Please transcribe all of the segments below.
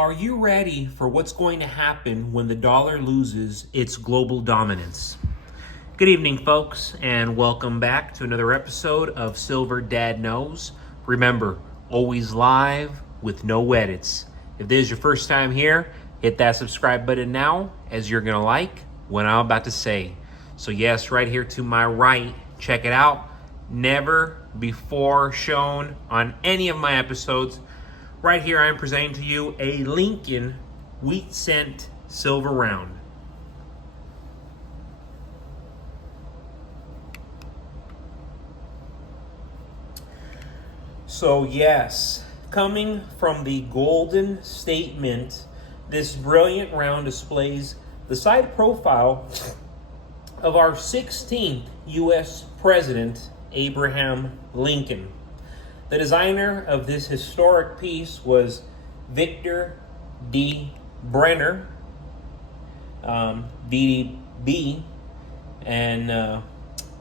Are you ready for what's going to happen when the dollar loses its global dominance? Good evening, folks, and welcome back to another episode of Silver Dad Knows. Remember, always live with no edits. If this is your first time here, hit that subscribe button now, as you're going to like what I'm about to say. So yes, right here to my right, check it out. Never before shown on any of my episodes. Right here, I'm presenting to you a Lincoln Wheat Cent Silver Round. So yes, coming from the Golden Statement, this brilliant round displays the side profile of our 16th U.S. President, Abraham Lincoln. The designer of this historic piece was Victor D. Brenner, VDB, and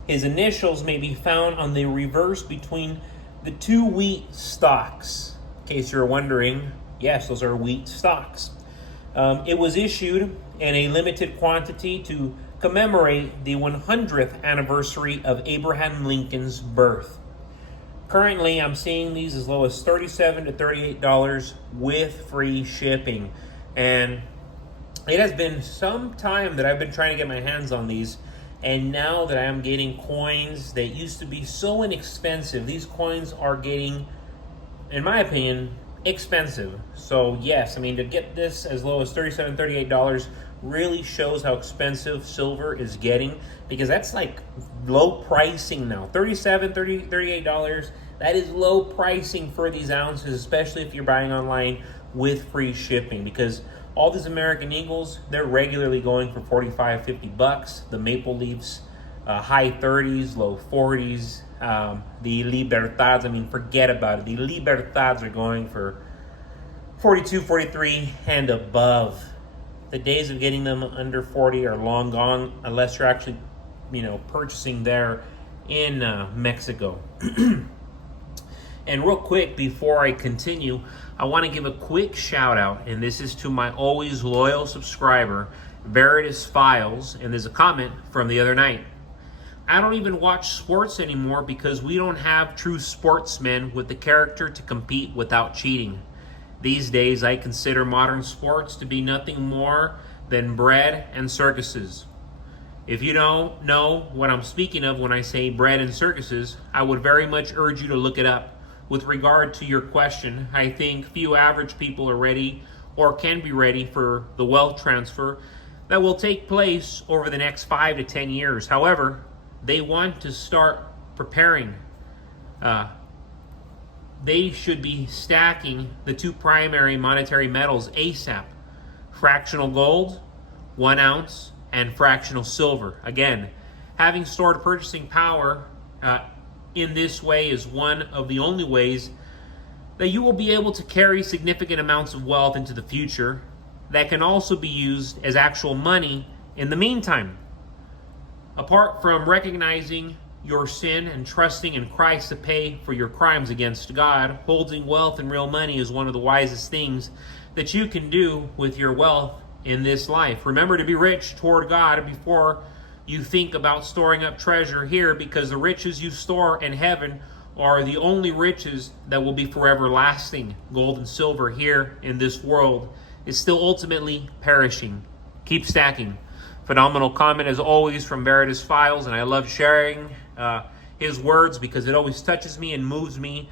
his initials may be found on the reverse between the two wheat stalks. In case you're wondering, yes, those are wheat stalks. It was issued in a limited quantity to commemorate the 100th anniversary of Abraham Lincoln's birth. Currently, I'm seeing these as low as $37 to $38 with free shipping. And it has been some time that I've been trying to get my hands on these. And now that I am getting coins that used to be so inexpensive, these coins are getting, in my opinion, expensive. So yes, I mean, to get this as low as $37, $38 really shows how expensive silver is getting, because that's like low pricing now. $37, $38, that is low pricing for these ounces, especially if you're buying online with free shipping, because all these American Eagles, they're regularly going for $45, $50. The Maple Leafs, high 30s, low 40s. The Libertads, I mean, forget about it. The Libertads are going for 42, 43 and above. The days of getting them under 40 are long gone, unless you're actually, purchasing there in Mexico. And real quick, before I continue, I want to give a quick shout out, and this is to my always loyal subscriber, Veritas Files, and there's a comment from the other night. I don't even watch sports anymore because we don't have true sportsmen with the character to compete without cheating. These days, I consider modern sports to be nothing more than bread and circuses. If you don't know what I'm speaking of when I say bread and circuses, I would very much urge you to look it up. With regard to your question, I think few average people are ready or can be ready for the wealth transfer that will take place over the next 5 to 10 years. However, they want to start preparing. They should be stacking the two primary monetary metals ASAP. Fractional gold, 1 ounce, and fractional silver. Again, having stored purchasing power in this way is one of the only ways that you will be able to carry significant amounts of wealth into the future that can also be used as actual money in the meantime. Apart from recognizing your sin and trusting in Christ to pay for your crimes against God, holding wealth and real money is one of the wisest things that you can do with your wealth in this life. Remember to be rich toward God before you think about storing up treasure here, because the riches you store in heaven are the only riches that will be forever lasting. Gold and silver here in this world is still ultimately perishing. Keep stacking. Phenomenal comment as always from Veritas Files, and I love sharing his words because it always touches me and moves me,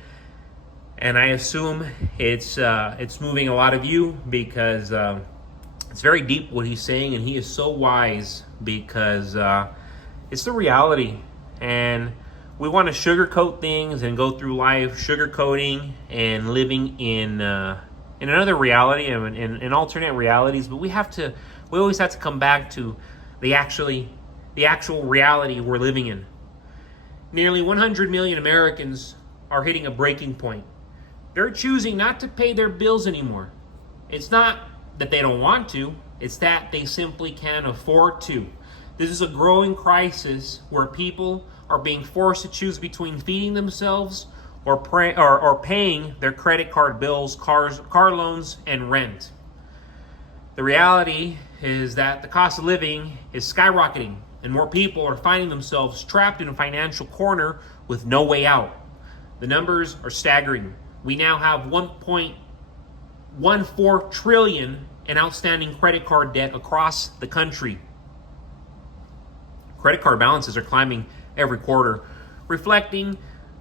and I assume it's moving a lot of you, because it's very deep what he's saying, and he is so wise, because it's the reality. And we want to sugarcoat things and go through life sugarcoating and living in another reality and in alternate realities. But we always have to come back to the actual reality we're living in. Nearly 100 million Americans are hitting a breaking point. They're choosing not to pay their bills anymore. It's not that they don't want to, it's that they simply can't afford to. This is a growing crisis where people are being forced to choose between feeding themselves or paying their credit card bills, car loans, and rent. The reality is that the cost of living is skyrocketing, and more people are finding themselves trapped in a financial corner with no way out. The numbers are staggering. We now have 1.14 trillion in outstanding credit card debt across the country. Credit card balances are climbing every quarter, reflecting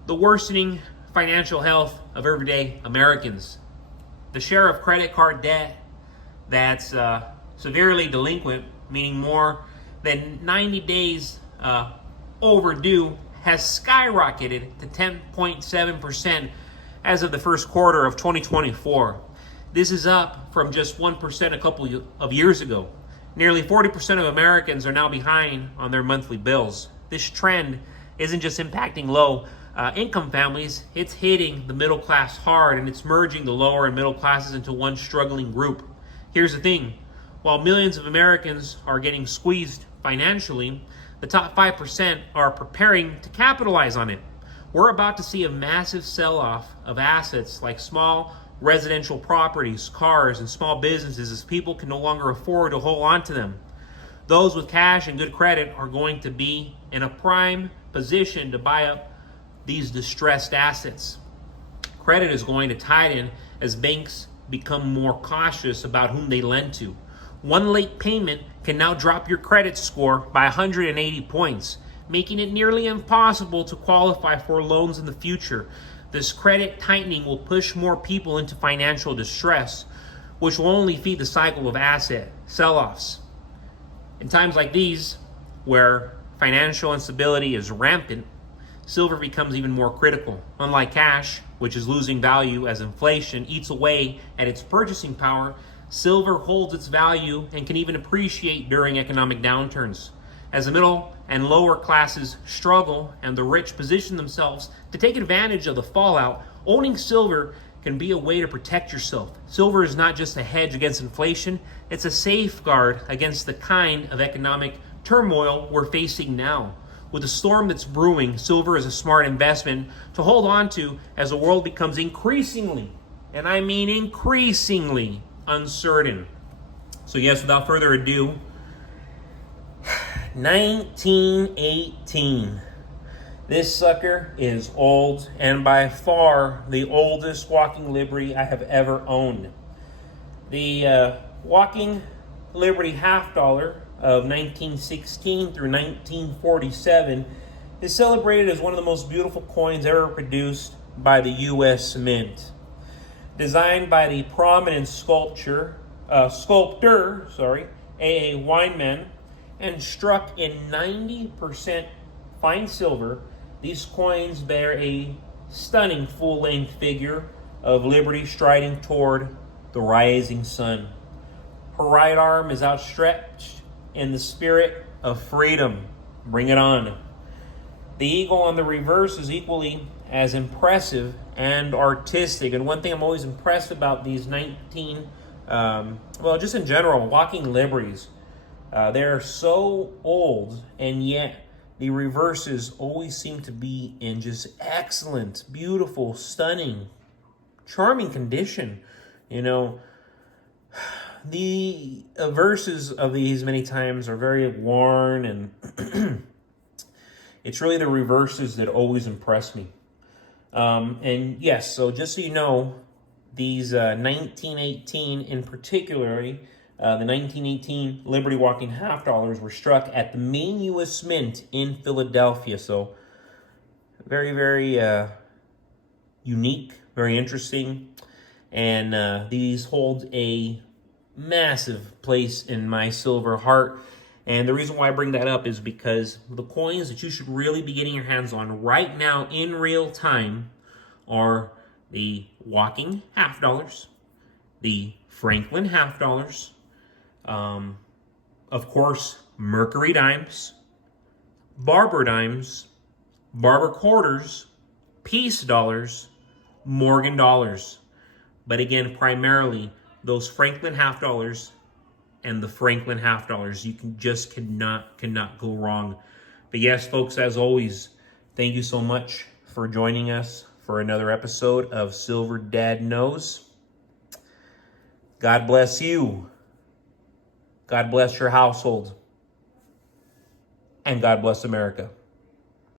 the worsening financial health of everyday Americans. The share of credit card debt that's severely delinquent, meaning more than 90 days overdue, has skyrocketed to 10.7% as of the first quarter of 2024. This is up from just 1% a couple of years ago. Nearly 40% of Americans are now behind on their monthly bills. This trend isn't just impacting low income families, it's hitting the middle class hard, and it's merging the lower and middle classes into one struggling group. Here's the thing. While millions of Americans are getting squeezed financially, the top 5% are preparing to capitalize on it. We're about to see a massive sell-off of assets like small residential properties, cars, and small businesses as people can no longer afford to hold on to them. Those with cash and good credit are going to be in a prime position to buy up these distressed assets. Credit is going to tighten as banks become more cautious about whom they lend to. One late payment can now drop your credit score by 180 points, making it nearly impossible to qualify for loans in the future. This credit tightening will push more people into financial distress, which will only feed the cycle of asset sell-offs. In times like these, where financial instability is rampant, silver becomes even more critical. Unlike cash, which is losing value as inflation eats away at its purchasing power, silver holds its value and can even appreciate during economic downturns. As the middle and lower classes struggle and the rich position themselves to take advantage of the fallout, owning silver can be a way to protect yourself. Silver is not just a hedge against inflation, it's a safeguard against the kind of economic turmoil we're facing now. With the storm that's brewing, silver is a smart investment to hold on to as the world becomes increasingly, and I mean increasingly, uncertain. So yes, without further ado, 1918. This sucker is old, and by far the oldest Walking Liberty I have ever owned. The Walking Liberty half dollar of 1916 through 1947 is celebrated as one of the most beautiful coins ever produced by the U.S. Mint. Designed by the prominent sculptor, A.A. Weinman, and struck in 90% fine silver, these coins bear a stunning full-length figure of Liberty striding toward the rising sun. Her right arm is outstretched in the spirit of freedom. Bring it on. The eagle on the reverse is equally as impressive and artistic. And one thing I'm always impressed about these just in general, Walking Liberties, they're so old, and yet the reverses always seem to be in just excellent, beautiful, stunning, charming condition. You know, the verses of these many times are very worn, and it's really the reverses that always impress me. And yes, so just so you know, these 1918 in particular, the 1918 Liberty Walking half dollars were struck at the main U.S. Mint in Philadelphia. So very, very unique, very interesting. And these hold a massive place in my silver heart. And the reason why I bring that up is because the coins that you should really be getting your hands on right now in real time are the Walking half dollars, the Franklin half dollars, of course, Mercury dimes, Barber dimes, Barber quarters, Peace dollars, Morgan dollars. But again, primarily those Franklin half dollars and the Franklin half dollars. You cannot go wrong. But yes, folks, as always, thank you so much for joining us for another episode of Silver Dad Knows. God bless you. God bless your household. And God bless America.